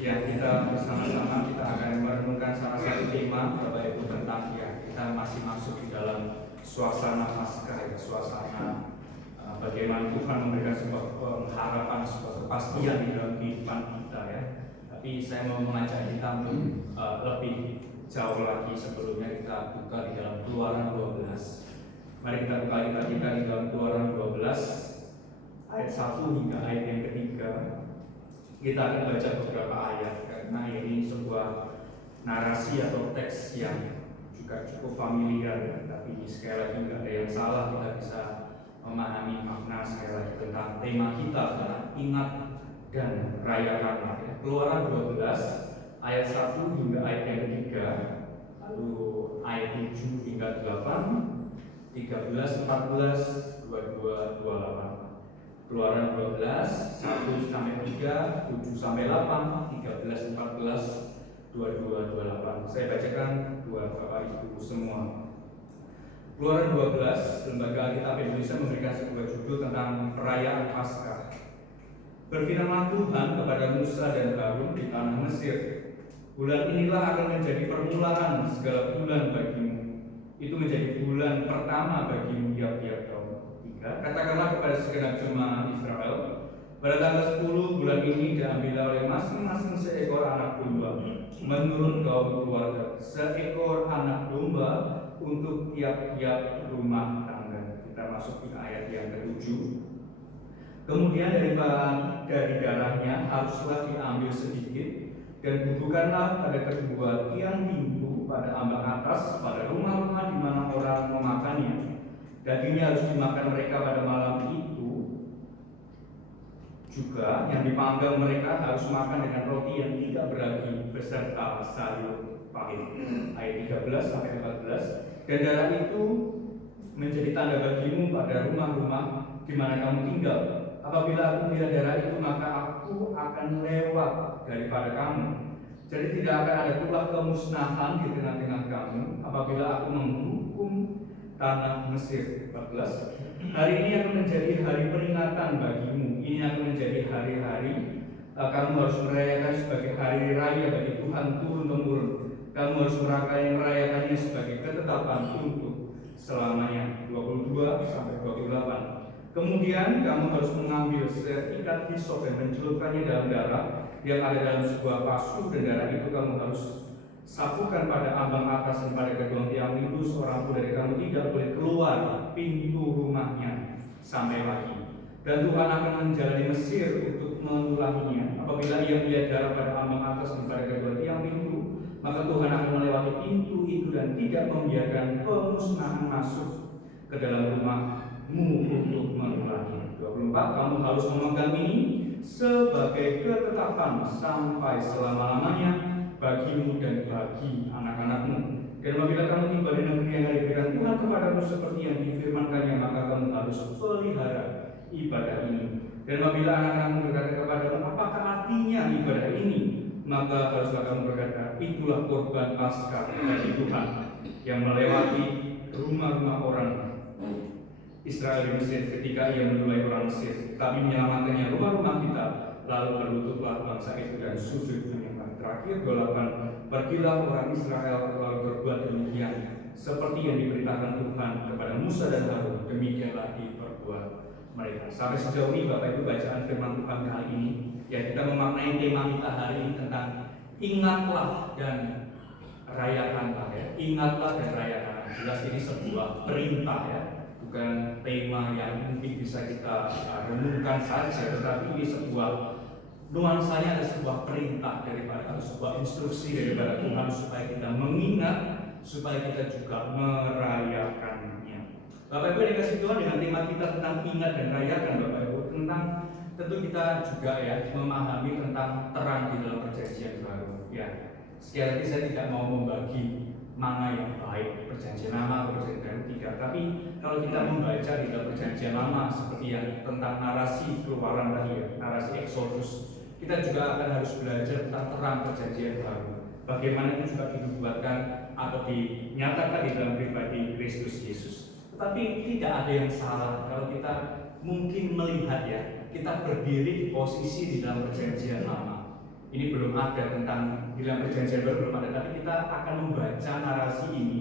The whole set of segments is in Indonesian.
yang kita bersama-sama kita akan merenungkan salah satu tema Bapak Ibu tentang ya kita masih masuk di dalam suasana Paskah ya, suasana bagaimana Tuhan memberikan sebuah pengharapan, sebuah kepastian di dalam kehidupan kita ya. Tapi saya mau mengajak kita untuk lebih jauh lagi sebelumnya kita buka di dalam Keluaran 12. Mari kita buka kita di dalam Keluaran 12 ayat 1 hingga ayat yang ketiga. Kita akan baca beberapa ayat karena ini sebuah narasi atau teks yang juga cukup familiar, tapi sekali lagi tidak ada yang salah, kita bisa memahami makna sekali lagi tentang tema kita adalah ingat dan rayakanlah ya. Keluaran 12 ayat 1 hingga ayat yang ketiga, lalu ayat 7 hingga 8, 13, 14, 22, 28. Keluaran 12, 1 sampai 3, 7 sampai 8, 13, 14, 22, 28. Saya bacakan buat Bapak Ibu semua. Keluaran 12, Lembaga Alkitab Indonesia memberikan sebuah judul tentang perayaan Paskah. Berfirmanlah Tuhan kepada Musa dan Harun di tanah Mesir, bulan inilah akan menjadi permulaan segala bulan bagimu. Itu menjadi bulan pertama bagimu tiap-tiap tahun. Katakanlah kepada segenap jemaat Israel, pada tanggal 10 bulan ini diambil oleh masing-masing seekor anak domba menurut kaum keluarga, seekor anak domba untuk tiap-tiap rumah tangga. Kita masuk ke ayat yang ke-7. Kemudian dari darahnya haruslah diambil sedikit dan bubuhkanlah pada kedua tiang pintu pada ambang atas pada rumah-rumah di mana orang memakannya. Dagingnya harus dimakan mereka pada malam itu juga. Yang dipanggang mereka harus makan dengan roti yang tidak beragi beserta sayur pahit. Ayat 13 sampai 14. Dan darah itu menjadi tanda bagimu pada rumah-rumah di mana kamu tinggal. Apabila aku melihat darah itu, maka aku akan lewat daripada kamu. Jadi tidak akan ada pula kemusnahan di tengah-tengah kamu apabila aku menghukum tanah Mesir. 14. Hari ini akan menjadi hari peringatan bagimu. Ini akan menjadi hari-hari kamu harus merayakan sebagai hari raya bagi Tuhan turun-temurun. Kamu harus merayakannya sebagai ketetapan untuk selamanya. 22 sampai 28. Kemudian kamu harus mengambil seikat hisop dan mencelupkannya dalam darah yang ada dalam sebuah pasu, dan darah itu kamu harus sapukan pada ambang atas dan pada kedua tiang pintu. Seorang pun dari kamu tidak boleh keluar pintu rumahnya sampai pagi. Dan Tuhan akan menjalani Mesir untuk mengulanginya. Apabila ia melihat darah pada ambang atas dan pada kedua tiang pintu, maka Tuhan akan melewati pintu itu dan tidak membiarkan pemusnahan masuk ke dalam rumahmu untuk mengulanginya. 24. Kamu harus memegang ini sebagai ketetapan sampai selama-lamanya bagimu dan bagi anak-anakmu. Dan apabila kamu tiba di negeri yang diberikan Tuhan kepadamu seperti yang difirmankannya, maka kamu harus pelihara ibadah ini. Dan apabila anak-anakmu berkata kepadamu, apakah artinya ibadah ini? Maka haruslah kamu berkata, itulah korban Paskah bagi Tuhan yang melewati rumah-rumah orang Israel di Mesir ketika ia menulai orang Mesir, tapi menyelamatkannya rumah-rumah kita. Lalu berlututlah bangsa itu dan sujud menyembah. Terakhir 28. Pergilah orang Israel lalu berbuat demikian seperti yang diberitakan Tuhan kepada Musa dan Harun, demikianlah diperbuat mereka. Sampai sejauh ini Bapak Ibu bacaan firman Tuhan kali ini ya, kita memaknai tema kita hari ini tentang ingatlah dan rayakanlah ya. Ingatlah dan rayakanlah. Jelas ini sebuah perintah ya, bukan tema yang mungkin bisa kita renungkan saja, tetapi ini sebuah nuansanya ada sebuah perintah daripada atau sebuah instruksi daripada Tuhan supaya kita mengingat, supaya kita juga merayakannya. Bapak Ibu yang dikasih Tuhan, dengan tema kita tentang ingat dan rayakan Bapak Ibu, tentang tentu kita juga ya memahami tentang terang di dalam perjanjian baru. Ya, sekali lagi saya tidak mau membagi mana yang baik, perjanjian lama atau perjanjian baru, tidak. Tapi kalau kita membaca di dalam perjanjian lama seperti yang tentang narasi keluaran tadi ya, narasi Exodus, kita juga akan harus belajar tentang terang perjanjian baru. Bagaimana itu juga dibuatkan atau dinyatakan di dalam pribadi Kristus Yesus. Tetapi tidak ada yang salah kalau kita mungkin melihat ya, kita berdiri di posisi di dalam perjanjian lama. Ini belum ada tentang di dalam perjanjian baru belum ada, tapi kita akan membaca narasi ini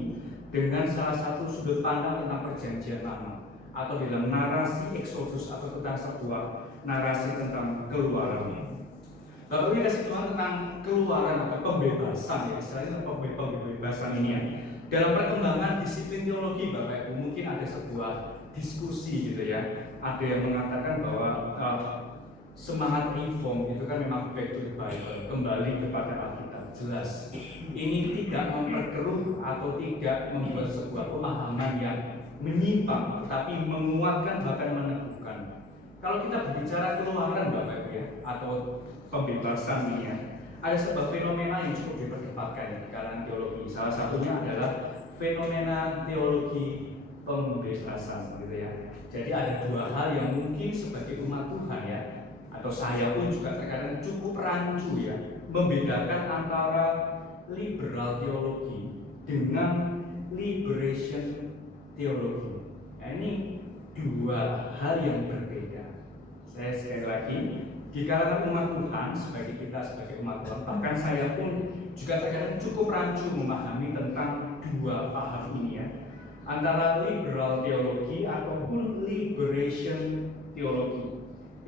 dengan salah satu sudut pandang tentang perjanjian lama, atau dalam narasi Exodus atau tentang sebuah narasi tentang keluaran. Bapak ini kasih Tuhan tentang keluaran atau pembebasan, ya istilahnya pembebasan ini ya. Dalam perkembangan disiplin teologi Bapak Ibu mungkin ada sebuah diskusi gitu ya. Ada yang mengatakan bahwa semangat reform itu kan memang back to the Bible, kembali kepada Alkitab. Jelas ini tidak memperkeruh atau tidak membuat sebuah pemahaman yang menyimpang, tapi menguatkan bahkan meneguhkan. Kalau kita berbicara keluaran Bapak Ibu ya, atau pembebasan ini ya, ada sebuah fenomena yang cukup diperdebatkan di kalangan teologi. Salah satunya adalah fenomena teologi pembebasan gitu ya. Jadi ada dua hal yang mungkin sebagai umat Tuhan ya, atau saya pun juga terkadang cukup rancu ya, membedakan antara liberal teologi dengan liberation teologi. Nah, ini dua hal yang berbeda. Saya sekali lagi, di kalangan umat Tuhan, sebagai kita sebagai umat Tuhan, bahkan saya pun juga terkadang cukup rancu memahami tentang dua paham ini ya, antara liberal teologi ataupun liberation teologi.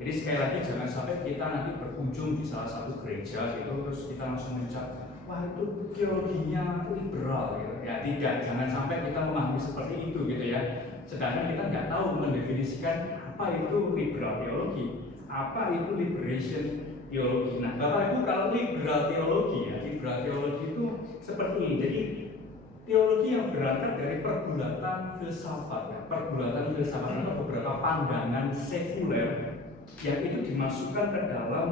Jadi sekali lagi jangan sampai kita nanti berkunjung di salah satu gereja gitu terus kita langsung mencap, wah itu teologinya liberal gitu. Ya tidak, jangan sampai kita memahami seperti itu gitu ya. Sedangkan kita nggak tahu mendefinisikan apa itu liberal teologi, apa itu liberation teologi. Nah, Bapak Ibu kalau liberal teologi ya, liberal teologi itu seperti ini. Jadi teologi yang berangkat dari pergulatan filsafat ya, pergulatan filsafat atau beberapa pandangan sekuler yang itu dimasukkan ke dalam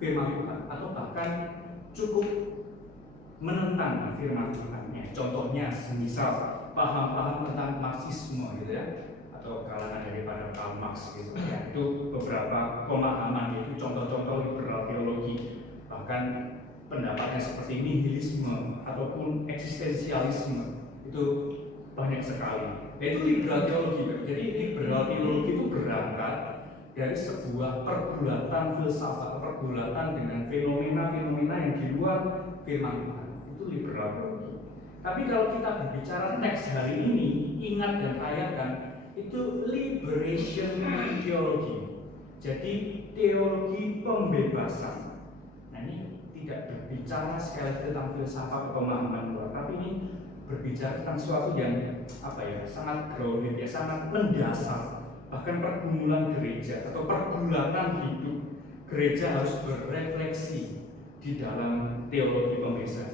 firman Tuhan atau bahkan cukup menentang firman Tuhannya. Contohnya semisal paham-paham tentang Marxisme gitu ya, atau kalangan daripada Karl Marx gitu ya, itu beberapa pemahaman, itu contoh-contoh liberal teologi. Bahkan pendapatnya seperti nihilisme ataupun eksistensialisme itu banyak sekali. Itu liberal teologi. Jadi liberal teologi itu berangkat dari sebuah pergulatan filsafat atau pergulatan dengan fenomena-fenomena yang di luar firman Tuhan. Itu liberal teologi. Tapi kalau kita berbicara teks hari ini, ingat dan rayakan, itu liberation theology. Jadi teologi pembebasan. Nah ini tidak berbicara sekali tentang filsafat atau pemahaman luar, tapi ini berbicara tentang sesuatu yang sangat grounded ya, sangat mendasar. Bahkan pergumulan gereja atau pergulatan hidup gereja harus berefleksi di dalam teologi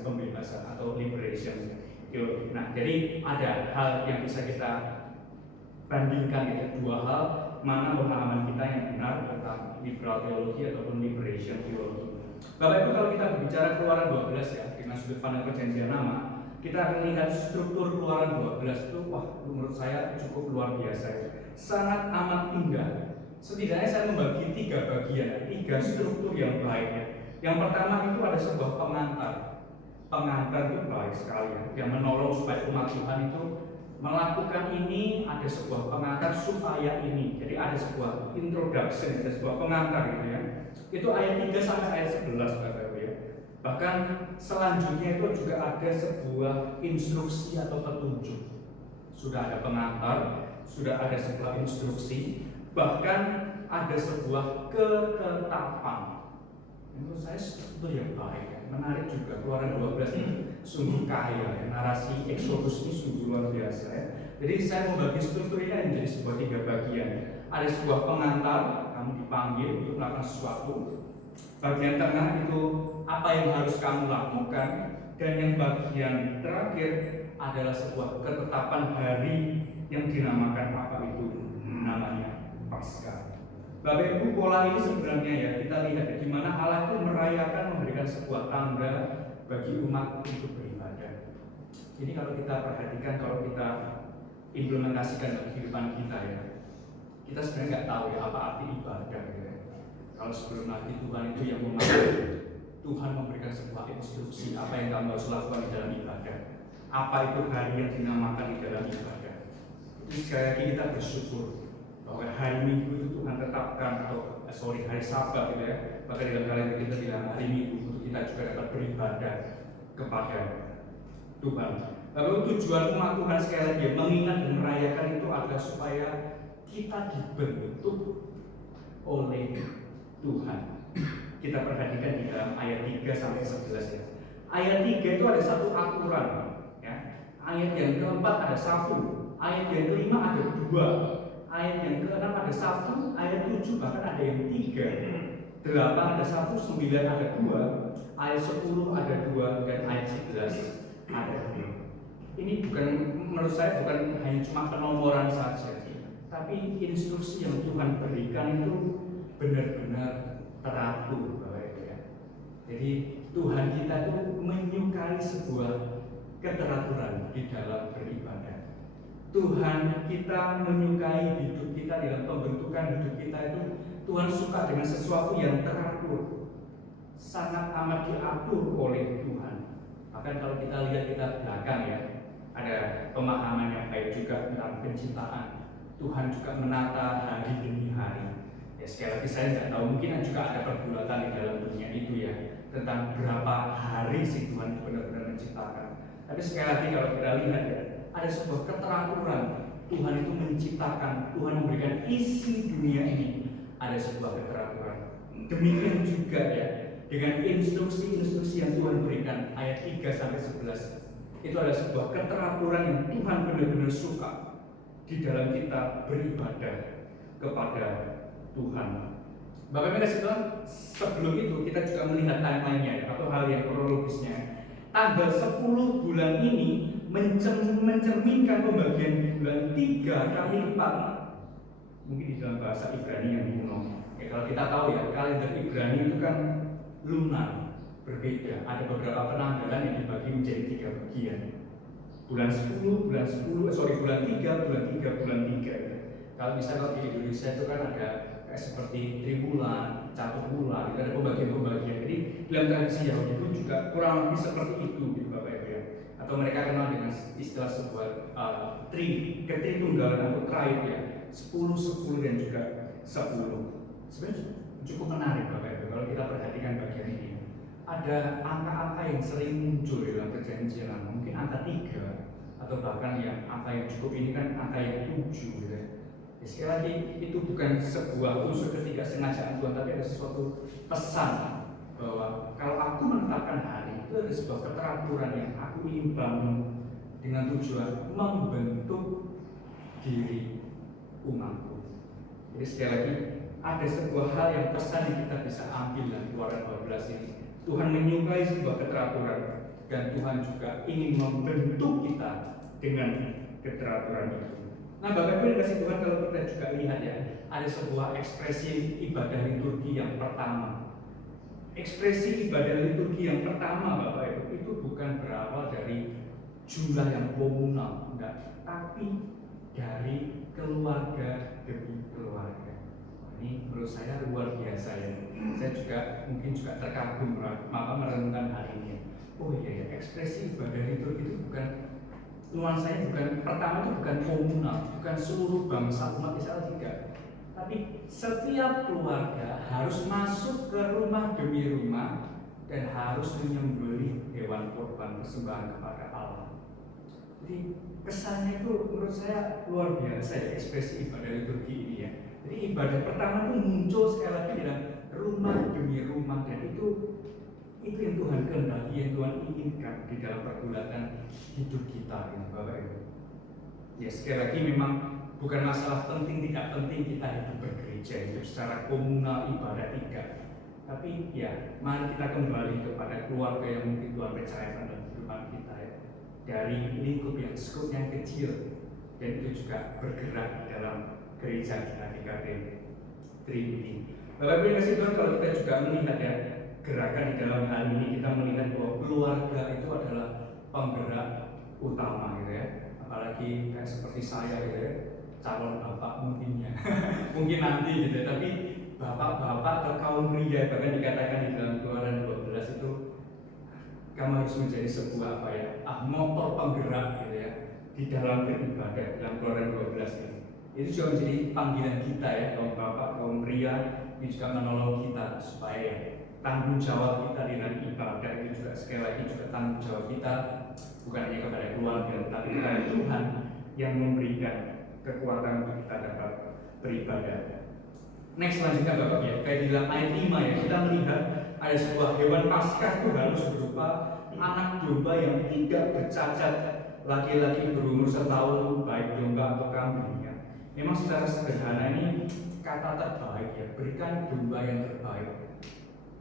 pembebasan atau liberation teologi. Nah, jadi ada hal yang bisa kita bandingkan itu dua hal, mana pemahaman kita yang benar tentang liberal teologi ataupun liberation teologi. Bapak Ibu kalau kita berbicara Keluaran 12 ya, dengan sudut pandang perjanjian lama, kita akan lihat struktur Keluaran 12 itu menurut saya cukup luar biasa ya. Sangat amat indah. Setidaknya saya membagi tiga bagian, tiga struktur yang baik ya. Yang pertama itu ada sebuah pengantar. Pengantar itu baik sekali ya, yang menolong supaya umat Tuhan itu melakukan ini, ada sebuah pengantar supaya ini. Jadi ada sebuah introduction, ada sebuah pengantar gitu ya. Itu ayat 3 sampai ayat 11 Bapak Ibu ya. Bahkan selanjutnya itu juga ada sebuah instruksi atau petunjuk. Sudah ada pengantar, sudah ada sebuah instruksi, bahkan ada sebuah ketetapan. Menurut saya itu yang baik ya. Menarik juga, Keluaran 12 ini sungguh kaya ya. Narasi Exodus ini sungguh luar biasa ya. Jadi saya membagi strukturnya menjadi sebuah tiga bagian. Ada sebuah pengantar, kamu dipanggil untuk melakukan sesuatu. Bagian tengah itu apa yang harus kamu lakukan, dan yang bagian terakhir adalah sebuah ketetapan hari yang dinamakan apa itu? Namanya Paskah. Bapak Ibu, pola ini sebenarnya ya kita lihat di mana Allah itu merayakan, memberikan sebuah tanda bagi umat untuk beribadah. Jadi kalau kita perhatikan, kalau kita implementasikan dalam kehidupan kita ya, kita sebenarnya nggak tahu ya apa arti ibadah gitu ya. Kalau sebelum nanti Tuhan itu yang memakai, Tuhan memberikan sebuah instruksi apa yang kamu harus lakukan di dalam ibadah, apa itu hari yang dinamakan di dalam ibadah. Itu sekali lagi kita bersyukur bahwa hari Minggu itu Tuhan tetapkan, atau hari Sabat gitu ya, Bahkan dalam kalender kita bilang hari Minggu untuk kita juga dapat beribadah kepada Tuhan. Lalu tujuan umat Tuhan sekali lagi mengingat dan merayakan itu adalah supaya kita dibentuk oleh Tuhan. Kita perhatikan di dalam ayat 3 sampai 11 ya. Ayat 3 itu ada satu aturan ya. Ayat yang keempat ada satu, ayat yang kelima ada dua, ayat yang keenam ada satu, ayat 7 bahkan ada yang 3, 8 ada satu, 9 ada dua, ayat 10 ada dua, dan ayat 11 ada dua. Ini bukan, menurut saya bukan hanya cuma penomoran saja, tapi instruksi yang Tuhan berikan itu benar-benar teratur, Bapak Ibu ya. Jadi Tuhan kita itu menyukai sebuah keteraturan di dalam beribadah. Tuhan kita menyukai hidup kita dalam pembentukan hidup kita itu. Tuhan suka dengan sesuatu yang teratur, sangat amat diatur oleh Tuhan. Bahkan kalau kita lihat kita belakang ya, ada pemahaman yang baik juga tentang penciptaan. Tuhan juga menata hari demi hari. Ya sekali lagi saya tidak tahu, mungkin juga ada pergulatan di dalam dunia itu ya, tentang berapa hari sih Tuhan benar-benar menciptakan. Tapi sekali lagi kalau kita lihat ya, ada sebuah keteraturan. Tuhan itu menciptakan, Tuhan memberikan isi dunia ini, ada sebuah keteraturan. Demikian juga ya, dengan instruksi-instruksi yang Tuhan berikan, ayat 3 sampai 11. Itu adalah sebuah keteraturan yang Tuhan benar-benar suka di dalam kita beribadah kepada Tuhan. Bapak Ibu sekalian, sebelum itu kita juga melihat timeline-nya atau hal yang kronologisnya. Tanggal 10 bulan ini mencerminkan pembagian bulan 3 kali lipat. Mungkin di dalam bahasa Ibrani yang kuno. Ya, kalau kita tahu ya, kalender Ibrani itu kan lunar, berbeda. Ada beberapa penanggalan yang dibagi menjadi 3 bagian. Bulan 10, bulan 3, bulan 3, bulan 3. Kalau misalnya di Indonesia itu kan ada seperti tribulan, catur bulan, itu ada pembagian-pembagian. Jadi dalam tradisi Yahudi pun juga kurang lebih seperti itu, gitu Bapak Ibu ya. Atau mereka kenal dengan istilah sebuah ketritunggalan atau tribe ya, 10, 10 dan juga 10. Sebenarnya cukup menarik Bapak Ibu kalau kita perhatikan bagian ini. Ada angka-angka yang sering muncul dalam perjanjian, mungkin angka 3 atau bahkan yang angka yang cukup ini kan angka yang 7 gitu ya. Sekali lagi itu bukan sebuah unsur ketidaksengajaan Tuhan, tapi ada sesuatu pesan bahwa kalau aku menetapkan hari itu ada sebuah keteraturan yang aku ingin bangun dengan tujuan membentuk diri umatku. Jadi sekali lagi ada sebuah hal yang pesan yang kita bisa ambil dari Keluaran 12 ini. Tuhan menyukai sebuah keteraturan dan Tuhan juga ingin membentuk kita dengan keteraturan itu. Nah, Bapak Ibu dikasih Tuhan, kalau kita juga lihat ya, ada sebuah ekspresi ibadah liturgi yang pertama. Ekspresi ibadah liturgi yang pertama, Bapak Ibu, itu bukan berawal dari jumlah yang komunal, enggak, tapi dari keluarga demi keluarga. Ini menurut saya luar biasa ya. Saya juga mungkin juga terkagum maka merenungkan hal ini. Oh iya ya, ekspresi ibadah liturgi itu bukan, nuansanya bukan, pertama itu bukan komunal, bukan seluruh bangsa umat Israel, tidak. Tapi setiap keluarga harus masuk ke rumah demi rumah dan harus menyembelih hewan kurban persembahan kepada Allah. Jadi kesannya itu menurut saya luar biasa ya, ekspresi ibadah liturgi ini ya. Jadi ibadah pertama itu muncul sekali lagi dalam rumah demi rumah, dan itu yang Tuhan kehendaki, yang Tuhan inginkan di dalam pergulatan hidup kita, ya, Bapak Ibu. Ya sekali lagi memang bukan masalah penting tidak penting kita hidup bergereja, hidup secara komunal ibadah tidak. Tapi ya mari kita kembali kepada keluarga yang mungkin Tuhan percayakan dalam kehidupan kita ya. Dari lingkup yang skopnya kecil, dan itu juga bergerak dalam gereja kita di KPM Trinity. Bapak Ibu yang kasih Tuhan, kalau kita juga melihat ya gerakan di dalam hal ini, kita melihat bahwa keluarga itu adalah penggerak utama gitu ya. Apalagi kayak seperti saya gitu ya, calon bapak mungkin ya mungkin nanti gitu ya. Tapi bapak-bapak atau kaum pria, bahkan dikatakan di dalam Keluaran 12 itu kamu harus menjadi sebuah apa ya, motor penggerak gitu ya di dalam beribadah. Dalam Keluaran 12 ini itu juga menjadi panggilan kita ya, kaum bapak, kaum pria, ini juga menolong kita supaya tanggung jawab kita dengan ibadah itu juga sekali lagi juga tanggung jawab kita bukan hanya kepada keluarga, tapi kepada Tuhan yang memberikan kekuatan untuk kita dapat beribadah. Next selanjutnya Bapak ya, kayak di dalam ayat 5 ya, kita melihat ada sebuah hewan Paskah itu harus berupa anak domba yang tidak bercacat, laki-laki berumur setahun, baik domba atau kambing ya. Memang secara sederhana ini kata terbaik ya, berikan domba yang terbaik.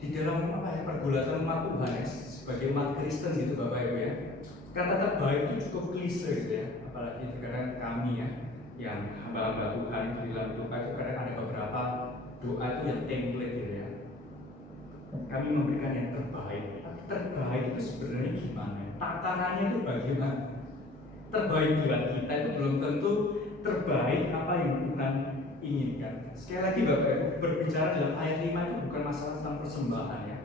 Di dalam pergulatan umat Tuhan ya, sebagai umat Kristen gitu Bapak Ibu ya, kata terbaik itu cukup klise gitu ya, apalagi terkadang kami ya yang hamba-hamba Tuhan itu di dalam doa itu kadang ada beberapa doa itu yang template gitu ya, kami memberikan yang terbaik. Tapi terbaik itu sebenarnya gimana? Takarannya itu bagaimana? Terbaik buat kita itu belum tentu terbaik apa yang Tuhan inginkan. Sekali lagi Bapak Ibu, berbicara dalam ayat 5 itu bukan masalah tentang persembahan ya.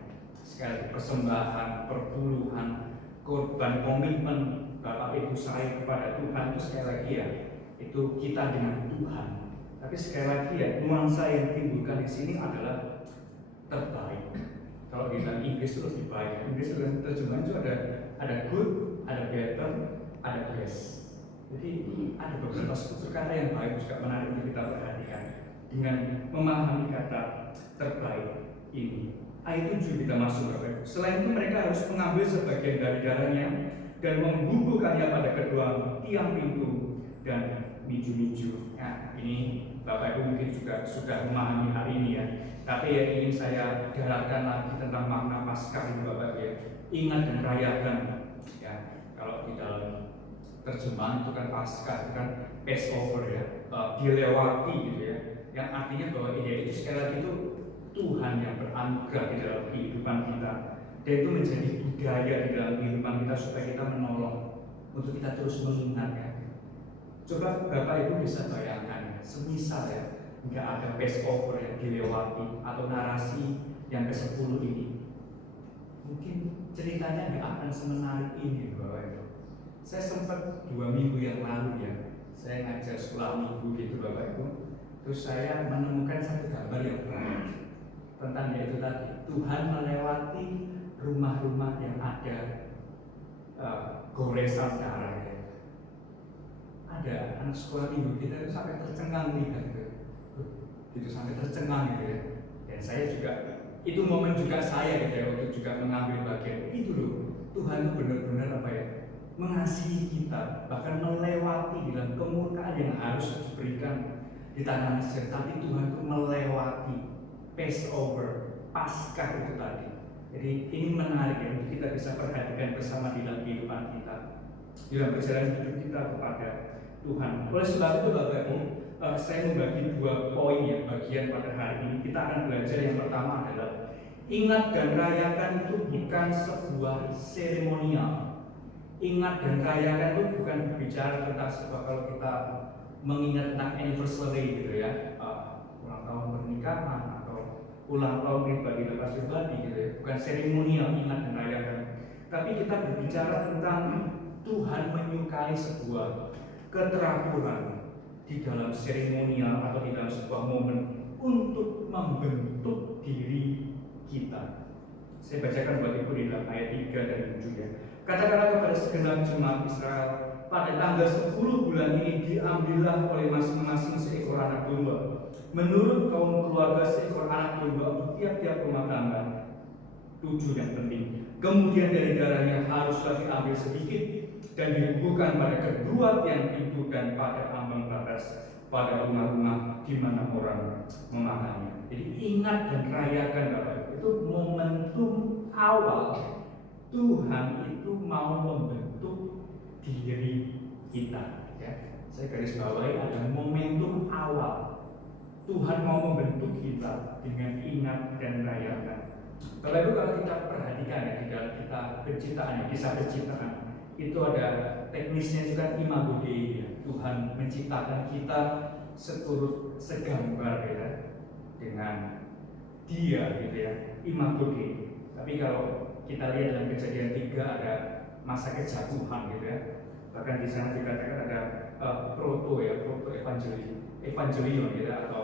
Sekali lagi persembahan, perpuluhan, korban, komitmen Bapak Ibu saya kepada Tuhan itu sekali lagi ya, itu kita dengan Tuhan. Tapi sekali lagi ya, nuansa yang timbulkan di sini adalah terbaik. Kalau di dalam Inggris itu lebih baik. Inggris dalam terjemahan itu ada good, ada better, ada best. Jadi ada beberapa struktur kata yang baik juga menarik untuk kita perhatikan dengan memahami kata terbaik ini. Ayat 7 kita masuk Bapak. Selain itu mereka harus mengambil sebagian dari darahnya dan membubuhkannya pada kedua tiang pintu dan miju-miju. Nah, ini Bapak Ibu mungkin juga sudah memahami hal ini ya. Tapi yang ingin saya daratkan lagi tentang makna Paskah ini Bapak ya. Ingat dan rayakan ya. Kalau di dalam terjemahan itu kan Paskah itu kan Passover ya, dilewati gitu ya. Yang artinya bahwa ini itu sekali lagi itu Tuhan yang beranugerah di dalam kehidupan kita. Dan itu menjadi budaya di dalam kehidupan kita supaya kita menolong untuk kita terus mengingat ya. Coba Bapak Ibu bisa bayangkan, semisal ya nggak ada Passover yang dilewati atau narasi yang ke-10 ini, mungkin ceritanya nggak akan semenarik ini Bapak Ibu. Saya sempat 2 minggu yang lalu ya, saya ngajar sekolah minggu gitu Bapak Ibu. Terus saya menemukan satu gambar yang menarik tentang yaitu tadi Tuhan melewati rumah-rumah yang ada goresan darah ya. Ada anak sekolah minggu kita itu sampai tercengang nih gitu sampai tercengang gitu ya. Dan saya juga itu momen juga saya gitu ya untuk juga mengambil bagian itu loh. Tuhan itu benar-benar apa ya, mengasihi kita, bahkan melewati dalam kemurkaan yang harus diberikan di tanah Mesir, tapi Tuhan itu melewati Passover, Paskah itu tadi. Jadi ini menarik ya untuk kita bisa perhatikan bersama di dalam kehidupan kita, di dalam perjalanan hidup kita kepada Tuhan. Oleh sebab itu Bapak Ibu, saya membagi 2 poin ya bagian pada hari ini. Kita akan belajar yang pertama adalah ingat dan rayakan itu bukan sebuah seremonial. Ingat dan rayakan itu bukan berbicara tentang sebuah, kalau kita mengingat tentang anniversary gitu ya, ulang tahun pernikahan atau ulang tahun pribadi lepas pribadi gitu ya, bukan seremonial ingat dan rayakan. Tapi kita berbicara tentang Tuhan menyukai sebuah keteraturan di dalam seremonial atau di dalam sebuah momen untuk membentuk diri kita. Saya bacakan buat Ibu di dalam ayat 3 dan 7 ya. Katakanlah kepada segenap jemaat Israel, pada tanggal 10 bulan ini diambillah oleh masing-masing seekor anak domba, menurut kaum keluarga seekor anak domba untuk tiap-tiap rumah tangga. 7 yang penting. Kemudian dari darahnya haruslah diambil sedikit dan dibubuhkan pada kedua tiang pintu dan pada ambang batas pada rumah-rumah di mana orang memakannya. Jadi ingat dan rayakan Bapak, itu momentum awal Tuhan itu mau membentuk diri kita ya. Saya garis bawahi ada momentum awal Tuhan mau membentuk kita dengan ingat dan rayakan. Bapak Ibu, kalau kita perhatikan ya di dalam kita penciptaan, kisah penciptaan itu ada teknisnya juga imago Dei ya. Tuhan menciptakan kita seturut segambar ya dengan Dia gitu ya, imago Dei. Tapi kalau kita lihat dalam Kejadian 3 ada masa kejatuhan gitu ya. Bahkan di sana dikatakan ada proto evangelion gitu atau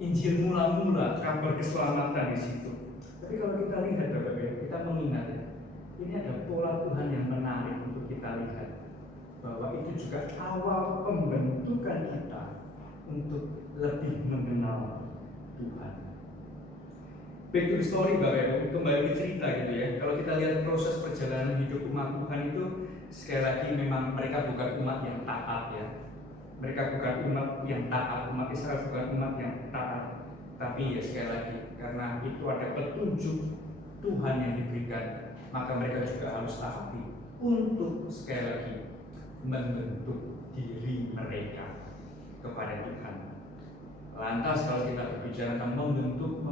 Injil mula-mula, kabar keselamatan di situ. Tapi kalau kita lihat Bapak-Ibu, kita mengingat ya, ini ada pola Tuhan yang menarik untuk kita lihat, bahwa itu juga awal pembentukan kita untuk lebih mengenal Tuhan. Back to the story Bapak-Ibu, kembali ke cerita gitu ya. Kalau kita lihat proses perjalanan hidup umat Tuhan itu, sekali lagi memang mereka bukan umat yang taat ya. Mereka bukan umat yang taat, umat Israel bukan umat yang taat. Tapi ya sekali lagi, karena itu ada petunjuk Tuhan yang diberikan, maka mereka juga harus taati untuk sekali lagi membentuk diri mereka kepada Tuhan. Lantas kalau kita berbicara tentang membentuk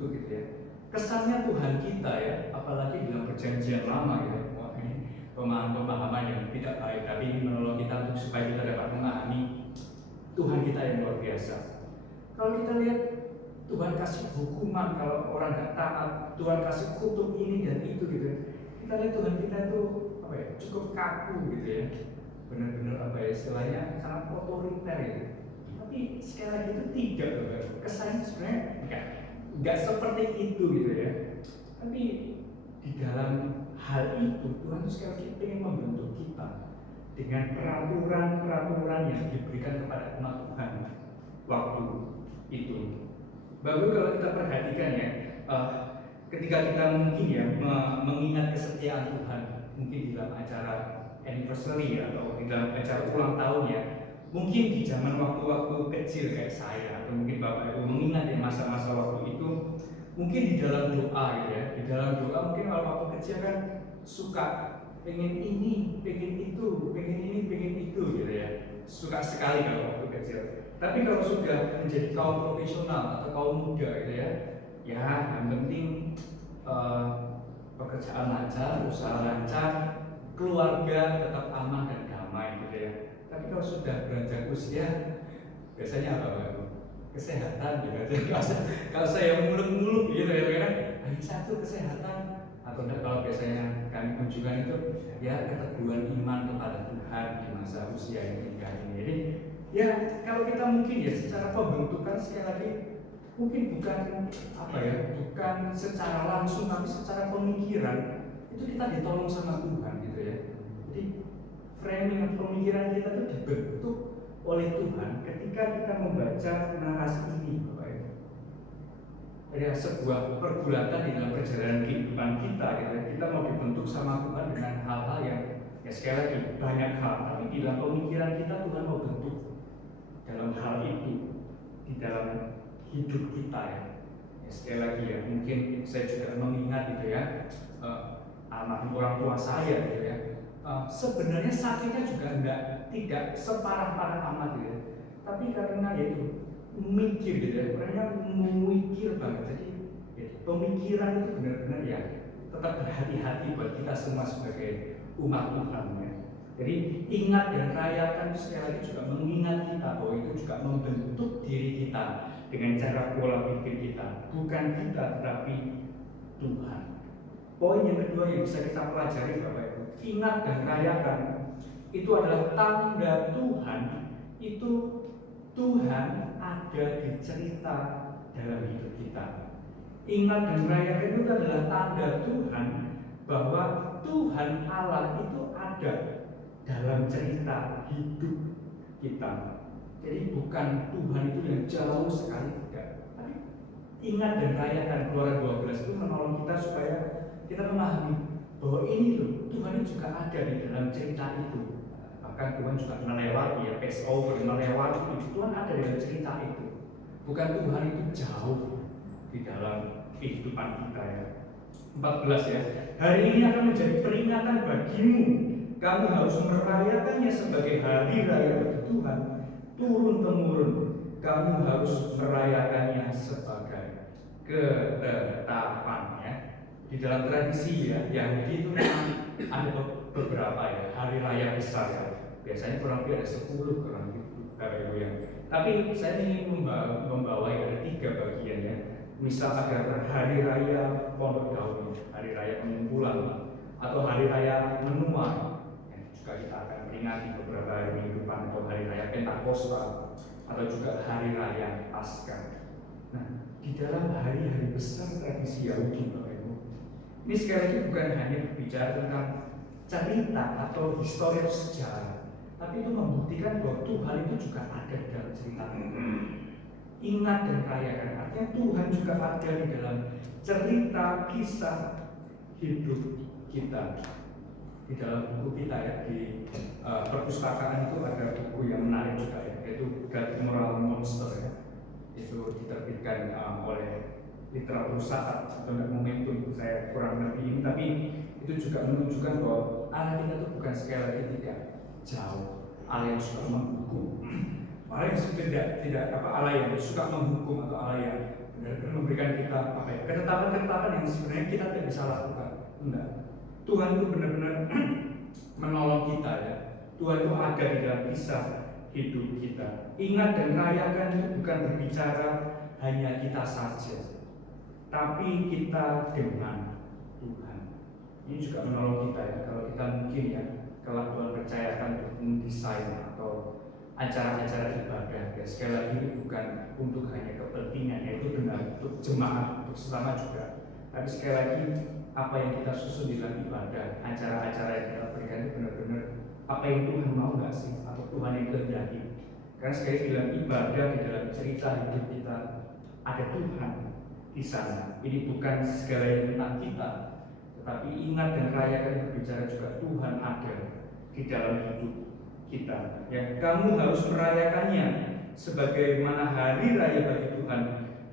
gitu ya, kesannya Tuhan kita ya, apalagi dalam perjanjian lama gitu ya, wah ini pemahaman yang tidak baik, tapi ini menolong kita untuk supaya kita dapat memahami Tuhan kita yang luar biasa. Kalau kita lihat Tuhan kasih hukuman kalau orang nggak taat, Tuhan kasih kutuk ini dan itu gitu. Kita lihat Tuhan kita itu apa ya, cukup kaku gitu ya, benar-benar apa ya istilahnya sangat otoriter ya. Tapi sekali lagi itu tidak loh, kesannya sebenarnya nggak seperti itu gitu ya. Tapi di dalam hal itu Tuhan itu sekali lagi ingin membentuk kita dengan peraturan-peraturan yang diberikan kepada umat Tuhan waktu itu. Baru kalau kita perhatikan ya, ketika kita mungkin ya mengingat kesetiaan Tuhan, mungkin di dalam acara anniversary ya, atau di dalam acara ulang tahun ya, mungkin di zaman waktu-waktu kecil kayak saya atau mungkin Bapak Ibu mengingat di masa-masa waktu itu, mungkin di dalam doa gitu ya, di dalam doa mungkin kalau waktu kecil kan suka pengen ini, pengen itu, pengen ini, pengen itu gitu ya, suka sekali kalau waktu kecil. Tapi kalau sudah menjadi kaum profesional atau kaum muda gitu ya, ya yang penting pekerjaan lancar, usaha lancar, keluarga tetap aman dan damai gitu ya. Tapi kalau sudah beranjak usia, biasanya apa Pak? Kesehatan gitu. Jadi kalau saya muluk-muluk gitu ya, kadang hanya satu kesehatan, atau enggak kalau biasanya kami kunjungan itu ya keteguhan iman kepada Tuhan di masa usia yang tinggal ini. Jadi ya kalau kita mungkin ya secara pembentukan sekali lagi mungkin bukan apa ya, bukan secara langsung tapi secara pemikiran itu kita ditolong sama Tuhan gitu ya. Jadi framing pemikiran kita itu dibentuk oleh Tuhan ketika kita membaca narasi ini Bapak Ibu. Ada sebuah pergulatan di dalam perjalanan kehidupan kita gitu ya. Kita mau dibentuk sama Tuhan dengan hal-hal yang ya sekali lagi banyak hal, tapi di dalam pemikiran kita Tuhan mau bentuk dalam hal itu di dalam hidup kita ya. Ya sekali lagi ya, mungkin saya juga mengingat gitu ya, almarhum orang tua saya gitu ya. Sebenarnya sakitnya juga tidak separah-parah amat gitu ya. Tapi karena itu mikir gitu ya, mereka memikir banget. Jadi ya, pemikiran itu benar-benar ya tetap berhati-hati buat kita semua sebagai umat Tuhan ya. Jadi ingat dan rayakan sekali lagi juga mengingat kita bahwa itu juga membentuk diri kita dengan cara pola pikir kita, bukan kita tetapi Tuhan. Poin yang kedua yang bisa kita pelajari Bapak Ibu, ingat dan rayakan itu adalah tanda Tuhan, itu Tuhan ada di cerita dalam hidup kita. Ingat dan rayakan itu adalah tanda Tuhan bahwa Tuhan Allah itu ada dalam cerita hidup kita. Jadi bukan Tuhan itu yang jauh sekali, tidak. Tapi ingat dan rayakan. Keluaran 12 itu menolong kita supaya kita memahami bahwa ini loh, Tuhan itu juga ada di dalam cerita itu. Bahkan Tuhan juga melewati ya, Passover, melewati itu. Tuhan ada dalam cerita itu. Bukan Tuhan itu jauh di dalam kehidupan kita ya. 14 ya. Hari ini akan menjadi peringatan bagimu. Kamu harus merayakannya sebagai hari raya bagi Tuhan. Turun-temurun kamu harus merayakannya sebagai ketetapan ya. Di dalam tradisi ya, Yahudi itu memang ada beberapa ya hari raya besar ya. Biasanya kurang lebih ada 10 kurang lebih ya. Tapi saya ingin membawa ya, ada 3 bagian ya. Misal ada hari raya Pondok Daun, hari raya pengumpulan, atau hari raya menua. Juga kita akan peringati beberapa hari minggu depan, atau hari raya Pentakosta, atau juga hari raya Paskah. Nah, di dalam hari-hari besar tradisi Yahudi, Bapak Ibu, ini sekali lagi bukan hanya berbicara tentang cerita atau histori atau sejarah, tapi itu membuktikan bahwa Tuhan itu juga ada di dalam cerita itu. Ingat dan rayakan, artinya Tuhan juga ada di dalam cerita kisah hidup kita. Di dalam buku kita ya, di perpustakaan itu ada buku yang menarik juga ya, yaitu God Moral Monster ya. Itu diterbitkan oleh literatur saat atau momentum, saya kurang ngerti ini, tapi itu juga menunjukkan bahwa Allah kita itu bukan sekali lagi tidak jauh, Allah yang suka menghukum, Allah yang tidak Allah yang suka menghukum atau Allah yang benar-benar memberikan kita ketetapan-ketetapan yang sebenarnya kita tidak bisa lakukan. Enggak. Tuhan itu benar-benar menolong kita ya. Tuhan itu ada di dalam kisah hidup kita. Ingat dan rayakan itu bukan berbicara hanya kita saja, tapi kita dengan Tuhan. Ini juga menolong kita ya. Kalau kita mungkin ya, kalau Tuhan percayakan untuk mendesain atau acara-acara ibadah ya, sekali lagi bukan untuk hanya kepentingan, yaitu benar untuk jemaat, untuk sesama juga. Tapi sekali lagi apa yang kita susun di dalam ibadah, acara-acara yang kita berikan itu benar-benar apa yang Tuhan mau nggak sih, atau Tuhan yang kehendaki. Karena sekali lagi dalam ibadah, di dalam cerita hidup kita ada Tuhan di sana. Ini bukan segalanya tentang kita, tetapi ingat dan rayakan berbicara juga Tuhan ada di dalam hidup kita. Ya, kamu harus merayakannya sebagaimana hari raya bagi Tuhan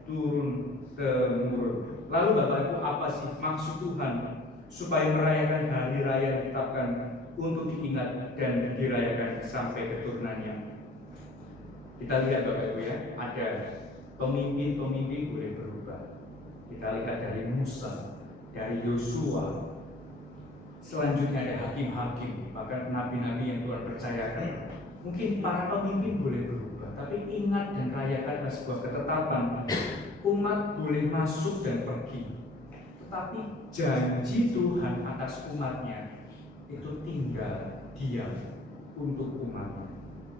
turun temurun. Lalu Bapak Ibu, apa sih maksud Tuhan supaya merayakan hari raya ditetapkan untuk diingat dan dirayakan sampai keturunannya? Kita lihat Bapak Ibu ya, ada pemimpin-pemimpin boleh berubah. Kita lihat dari Musa, dari Yosua, selanjutnya ada hakim-hakim, bahkan nabi-nabi yang Tuhan percayakan. Mungkin para pemimpin boleh berubah, tapi ingat dan rayakan sebuah ketetapan. Umat boleh masuk dan pergi, tetapi janji Tuhan atas umatnya itu tinggal diam untuk umatnya.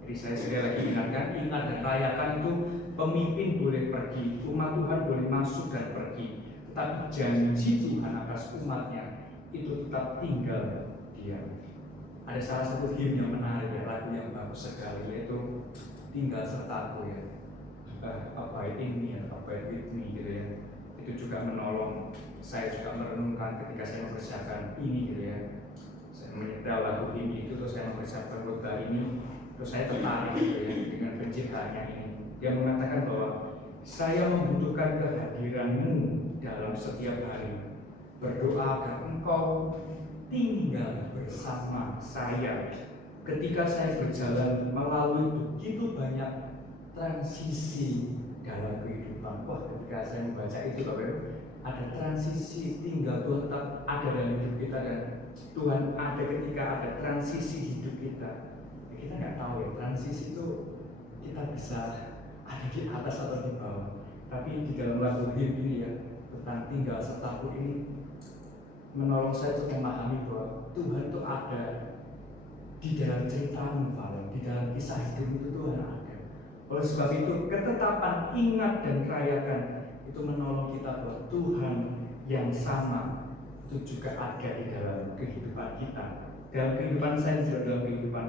Jadi saya sekali lagi ingatkan, ingat dan rayakan itu pemimpin boleh pergi, umat Tuhan boleh masuk dan pergi, tetapi janji Tuhan atas umatnya itu tetap tinggal diam. Ada salah satu hymn yang menarik ya, lagu yang bagus sekali, yaitu Tinggal Sertaku ya. Abide in me, abide with me gitu ya. Itu juga menolong saya juga merenungkan ketika saya mempersiapkan ini gitu ya. Saya menyetel lagu ini itu, terus saya mempersiapkan khotbah ini, terus saya tertarik gitu ya dengan penciptanya ini. Dia mengatakan bahwa saya membutuhkan kehadiranmu dalam setiap hari. Berdoa agar engkau tinggal bersama saya ketika saya berjalan melalui begitu banyak transisi dalam kehidupan. Wah, ketika saya membaca itu Bapak Ibu, ada transisi tinggal Tuhan tetap ada dalam hidup kita, dan Tuhan ada ketika ada transisi hidup kita. Ya, kita nggak tahu ya, transisi itu kita bisa ada di atas atau di bawah. Tapi di dalam lagu ini ya, tentang tinggal sertaku ini menolong saya untuk memahami bahwa Tuhan itu ada di dalam ceritamu, di dalam kisah hidup itu Tuhan ada. Oleh sebab itu, ketetapan ingat dan rayakan itu menolong kita bahwa Tuhan yang sama itu juga ada di dalam kehidupan kita, dalam kehidupan saya juga dalam kehidupan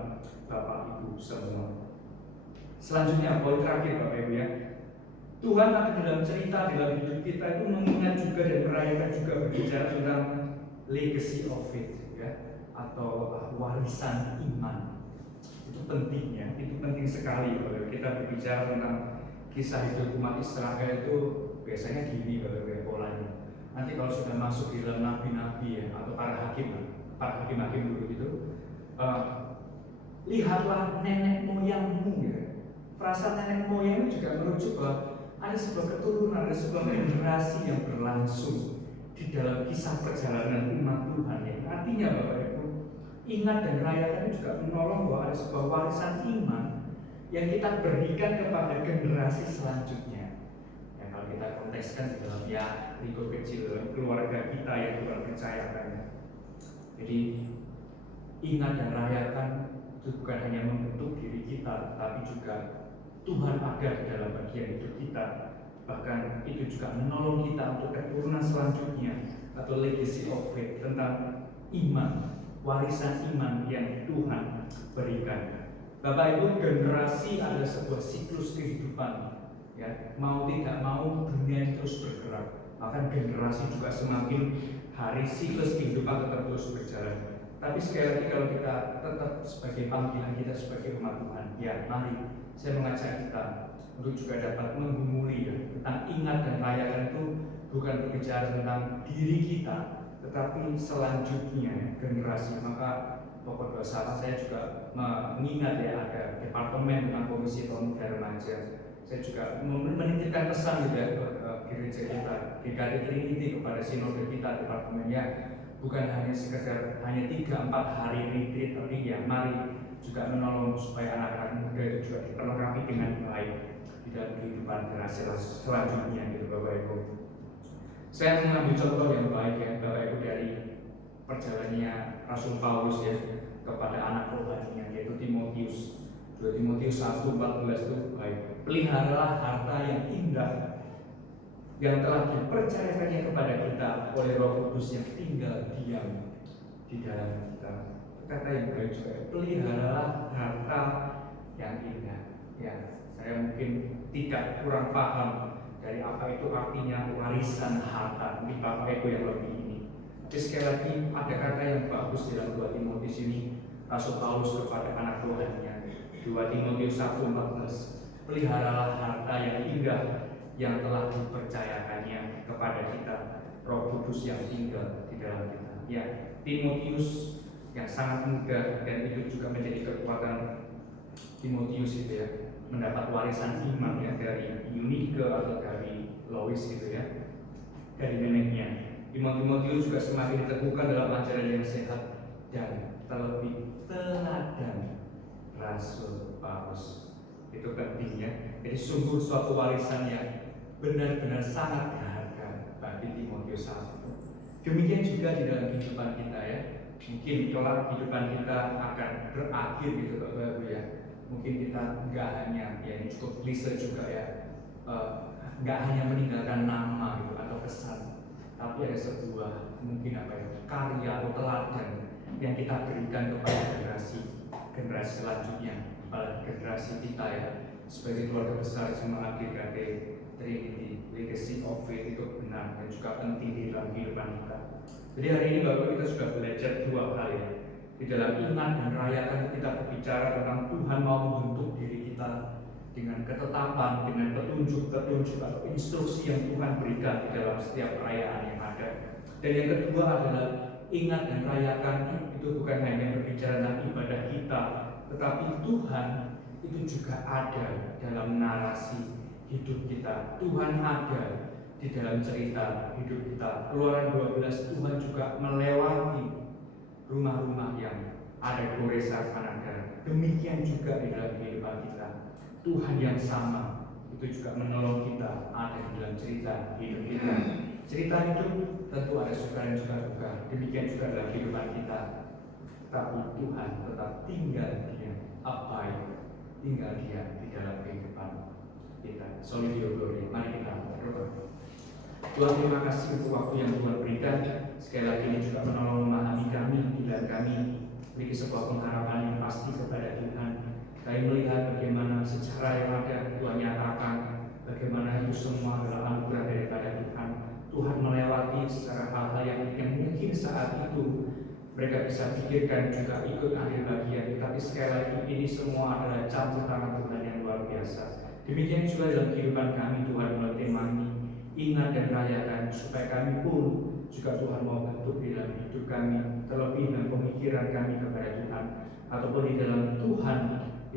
Bapak Ibu semua. Selanjutnya, poin terakhir Bapak Ibu ya, Tuhan ada dalam cerita dalam hidup kita itu mengingat juga dan merayakan juga berbicara tentang legacy of faith ya, atau warisan iman. Itu pentingnya, itu penting sekali kalau kita berbicara tentang kisah hidup umat Israel itu biasanya gini kalau polanya. Nanti kalau sudah masuk di dalam nabi-nabi ya, atau para hakim-hakim dulu itu, lihatlah nenek moyangmu ya. Frasa nenek moyang itu juga merujuk bahwa ada sebuah keturunan, ada sebuah generasi yang berlangsung di dalam kisah perjalanan umat Tuhan ya. Artinya Bapak Ibu, ingat dan rayakan juga menolong bahwa ada sebuah warisan iman yang kita berikan kepada generasi selanjutnya. Ya, kalau kita kontekskan di dalam ya lingkup kecil dalam keluarga kita yang Tuhan percayakan. Jadi ingat dan rayakan itu bukan hanya membentuk diri kita, tapi juga Tuhan ada di dalam bagian hidup kita. Bahkan itu juga menolong kita untuk keturunan selanjutnya, atau legacy of faith, tentang iman, warisan iman yang Tuhan berikan. Bapak Ibu, generasi adalah sebuah siklus kehidupan. Ya, mau tidak mau dunia terus bergerak. Bahkan generasi juga semakin hari siklus kehidupan tetap terus berjalan. Tapi sekali lagi, kalau kita tetap sebagai panggilan kita sebagai umat Tuhan, ya mari saya mengajak kita untuk juga dapat menggumuli ya, tentang ingat dan rayakan itu bukan berbicara tentang diri kita, tetapi selanjutnya generasi. Maka pokok dosa saya juga mengingat ya, ada departemen tentang komisi pemuda remaja. Saya juga menitipkan pesan juga ke gereja kita, GKI Trinity, kepada sinode kita departemennya, bukan hanya sekedar hanya 3-4 hari retreat, tapi ya mari juga menolong supaya anak-anak muda itu juga diperlengkapi dengan baik di dalam kehidupan generasi selanjutnya gitu Bapak Ibu. Saya mengambil contoh yang baik ya Bapak Ibu dari perjalanannya Rasul Paulus ya kepada anak rohaninya, yaitu Timotius. 2 Timotius 1:14 itu baik. Peliharalah harta yang indah yang telah dipercayakannya kepada kita oleh Roh Kudus yang tinggal diam di dalam kita. Kata yang baik juga, peliharalah harta yang indah. Ya, saya mungkin tidak kurang paham dari apa itu artinya warisan harta. Mungkin Bapak Ibu yang lebih ini. Tapi sekali lagi ada kata yang bagus dalam 2 Timotius ini, Rasul Paulus kepada anak rohaninya. 2 Timotius 1:14, peliharalah harta yang indah yang telah dipercayakannya kepada kita, Roh Kudus yang tinggal di dalam kita. Ya, Timotius yang sangat muda, dan itu juga menjadi kekuatan Timotius itu ya, mendapat warisan iman ya dari Eunike atau dari Lois gitu ya, dari neneknya. Timotius juga semakin diteguhkan dalam ajaran yang sehat dan terlebih teladan Rasul Paulus. Itu pentingnya. Jadi sungguh suatu warisan yang benar-benar sangat berharga bagi Timotius 1. Demikian juga di dalam kehidupan kita ya. Mungkin kelak kehidupan kita akan berakhir gitu Bapak Ibu ya. Mungkin kita nggak hanya, ya ini cukup klise juga ya, nggak hanya meninggalkan nama gitu atau kesan, tapi ada sebuah mungkin apa ya, karya atau teladan yang kita berikan kepada generasi selanjutnya, kepada generasi kita ya, sebagai keluarga besar jemaat GKT Trinity. Legacy of faith itu benar dan juga penting di dalam kehidupan kita. Jadi hari ini Bapak kita sudah belajar 2 hal ya. Di dalam iman dan rayakan kita berbicara tentang Tuhan mau membentuk diri kita dengan ketetapan, dengan petunjuk-petunjuk atau instruksi yang Tuhan berikan di dalam setiap perayaan yang ada. Dan yang kedua adalah ingat dan rayakan itu bukan hanya berbicara tentang ibadah kita, tetapi Tuhan itu juga ada dalam narasi hidup kita. Tuhan ada di dalam cerita hidup kita. Keluaran 12, Tuhan juga melewati rumah-rumah yang ada goresan Kanada. Demikian juga di dalam kehidupan kita. Tuhan yang sama itu juga menolong kita ada di dalam cerita hidup kita. Cerita hidup tentu ada suka dan juga duka. Demikian juga dalam kehidupan kita. Tapi Tuhan tetap tinggal dia, tinggal dia di dalam kehidupan kita. Solidio Gloria. Mari kita berdoa. Tuhan, terima kasih untuk waktu yang Tuhan berikan. Sekali lagi ini juga menolong memahami kami bila kami memiliki sebuah pengharapan yang pasti kepada Tuhan. Kami melihat bagaimana sejarah yang ada Tuhan nyatakan, bagaimana itu semua adalah anugerah daripada Tuhan. Tuhan melewati secara hal-hal yang mungkin saat itu mereka bisa pikirkan juga ikut ambil bagian. Tapi sekali lagi ini semua adalah campur tangan Tuhan yang luar biasa. Demikian juga dalam kehidupan kami, Tuhan menemani, ingat dan rayakan supaya kami pun juga Tuhan mau bentuk di dalam hidup kami, terlebih dalam pemikiran kami kepada Tuhan, ataupun di dalam Tuhan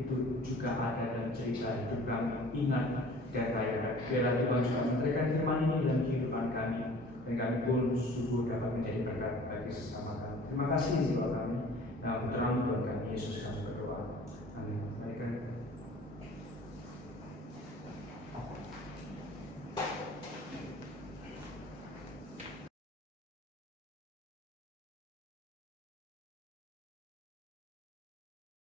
itu juga ada dalam cerita hidup kami. Ingat dan rayakan. Biarlah Tuhan juga memberikan firman ini dalam kehidupan kami, dan kami pun sungguh dapat menjadi berkat bagi sesama kami. Terima kasih Bapak kami. Dalam terang Tuhan kami Yesus kami.